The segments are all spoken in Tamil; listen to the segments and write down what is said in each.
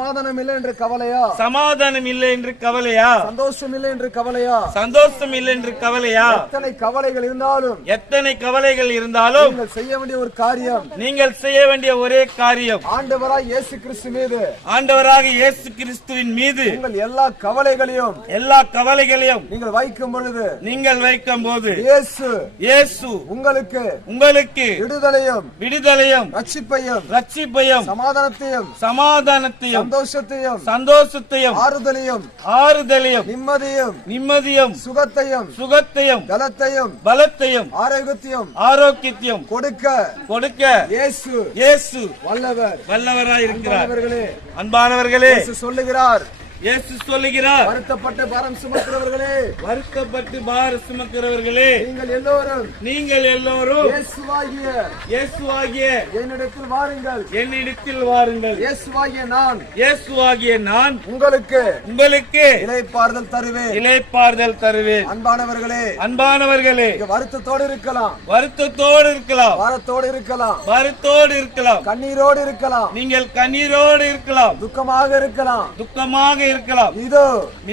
சமாதானம் இல்லை என்று கவலையா? சமாதானம் இல்லை என்று கவலையா? சந்தோஷம் இல்லை என்று கவலையா? சந்தோஷம் இல்லை என்று கவலையா? எத்தனை கவலைகள் இருந்தாலும் எத்தனை கவலைகள் இருந்தாலும் நீங்கள் செய்ய வேண்டிய ஒரு காரியம். நீங்கள் செய்ய வேண்டிய ஒரே காரியம். ஆண்டவராய் இயேசு கிறிஸ்து மீது. ஆண்டவராக இயேசு கிறிஸ்துவின் மீது. உங்கள் எல்லா கவலைகளையும் எல்லா கவலைகளையும் நீங்கள் வைக்கும் பொழுது நீங்கள் வைக்கும் போது இயேசு இயேசு உங்களுக்கு உங்களுக்கு விடுதலையும் விடுதலையும் ரட்சிப்பையும் ரட்சிப்பையும் சமாதானத்தையும் சமாதானத்தையும் சந்தோஷத்தையும் சந்தோஷத்தையும் ஆறுதலையும் ஆறுதலையும் நிம்மதியும் நிம்மதியும் சுகத்தையும் சுகத்தையும் பலத்தையும் பலத்தையும் ஆரோக்கியத்தையும் ஆரோக்கியத்தையும் கொடுக்க கொடுக்க இயேசு இயேசு வல்லவர். வல்லவராய் இருக்கிறார் அவர்களே அன்பானவர்களே சொல்லுகிறார். இயேசு சொல்லுகிறார். வருத்தப்பட்ட பாரம் சுமக்கிறவர்களே. வருத்தப்பட்டு பார சுமக்கிறவர்களே. நீங்கள் எல்லோரும் நீங்கள் எல்லோரும் இயேசுவாகிய இயேசுவாகிய என்னிடத்தில் வாருங்கள். என்னிடத்தில் வாருங்கள். இயேசுவாகிய நான் இயேசுவாகிய நான் உங்களுக்கு உங்களுக்கு இலைப்பாறுதல் தருவேன். இலைப்பாறுதல் தருவேன். அன்பானவர்களே அன்பானவர்களே வருத்தத்தோடு இருக்கலாம். வருத்தத்தோடு இருக்கலாம். பாரத்தோடு இருக்கலாம். வருத்தோடு இருக்கலாம். கண்ணீரோடு இருக்கலாம். நீங்கள் கண்ணீரோடு இருக்கலாம். துக்கமாக இருக்கலாம். துக்கமாக இருக்கலாம். இதோ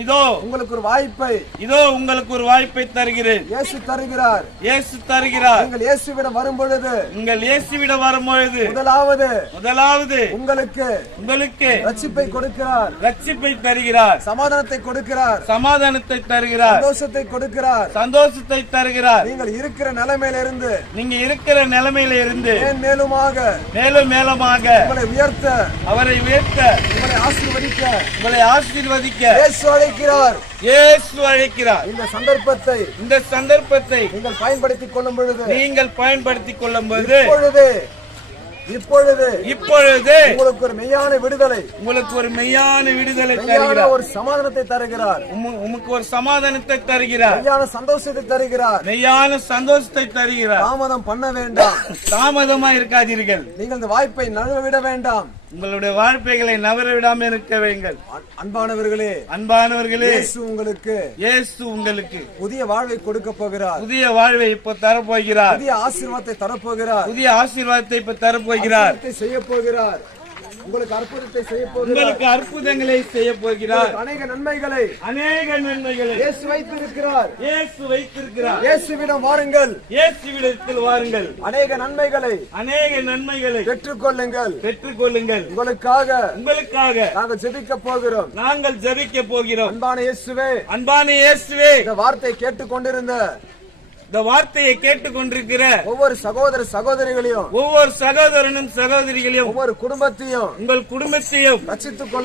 இதோ. உங்களுக்கு ஒரு வாய்ப்பை. இதோ உங்களுக்கு ஒரு வாய்ப்பை தருகிறேன். இயேசு தருகிறார். இயேசு தருகிறார். நீங்கள் இயேசுவிடம் வரும் பொழுது உங்கள் இயேசுவிட வரும்பொழுது முதலாவது முதலாவது உங்களுக்கு உங்களுக்கு ரட்சிப்பை கொடுக்கிறார். ரட்சிப்பை தருகிறார். சமாதானத்தை கொடுக்கிறார். சமாதானத்தை தருகிறார். சந்தோஷத்தை கொடுக்கிறார். சந்தோஷத்தை தருகிறார். நீங்கள் இருக்கிற நிலைமையில இருந்து நீங்க இருக்கிற நிலைமையில இருந்து மேலுமாக மேலும் மேலமாக உங்களை உயர்த்த அவரை உயர்த்த உங்களை ஆசீர்வதிக்க உங்களை ஆசீர்வதிக்க இயேசு அழைக்கிறார். இயேசு அழைக்கிறார். இந்த சந்தர்ப்பத்தை இந்த சந்தர்ப்பத்தை நீங்கள் பயன்படுத்திக் கொள்ளும் பொழுது நீங்கள் பயன்படுத்திக் கொள்ளும் போது இப்பொழுது இப்பொழுது இப்பொழுது உங்களுக்கு ஒரு மெய்யான விடுதலை உங்களுக்கு ஒரு மெய்யான விடுதலை தருகிறார். ஒரு சமாதானத்தை தருகிறார். உம- உமக்கு ஒரு சமாதானத்தை தருகிறார். மெய்யான சந்தோஷத்தை தருகிறார். மெய்யான சந்தோஷத்தை தருகிறார். தாமதம் பண்ண வேண்டாம். தாமதமா இருக்காதீர்கள். நீங்கள் இந்த வாய்ப்பை நழுவ விட வேண்டாம். உங்களுடைய வாழ்க்கைகளை நவர விடாம இருக்க வைங்கள் அன்- அன்பானவர்களே அன்பானவர்களே இயேசு உங்களுக்கு இயேசு உங்களுக்கு புதிய வாழ்வை கொடுக்க போகிறார். புதிய வாழ்வை இப்ப தரப்போகிறார். புதிய ஆசீர்வாதத்தை தரப்போகிறார். புதிய ஆசீர்வாதத்தை இப்ப தரப்போகிறார். செய்ய போகிறார். உங்களுக்கு அற்புதத்தை செய்ய உங்களுக்கு அற்புதங்களை செய்ய போகிறார். அநேக நன்மைகளை அநேக நன்மைகளை இயேசு வைத்திருக்கிறார். இயேசு வைத்திருக்கிறார். இயேசுவிடம் வாருங்கள். இயேசுவிடத்தில் வாருங்கள். அநேக நன்மைகளை அநேக நன்மைகளை பெற்றுக்கொள்ளுங்கள். பெற்றுக் கொள்ளுங்கள் உங்களுக்காக உங்களுக்காக நாங்கள் ஜெபிக்க போகிறோம். நாங்கள் ஜெபிக்க போகிறோம். அன்பான இயேசுவே அன்பான இயேசுவே இந்த வார்த்தை கேட்டுக்கொண்டிருந்த இந்த வார்த்தையை கேட்டுக்கொண்டிருக்கிற ஒவ்வொரு சகோதர சகோதரிகளையும் ஒவ்வொரு சகோதரனும் சகோதரிகளையும் ஒவ்வொரு குடும்பத்தையும் உங்கள் குடும்பத்தையும் ரட்சித்துக் கொள்ள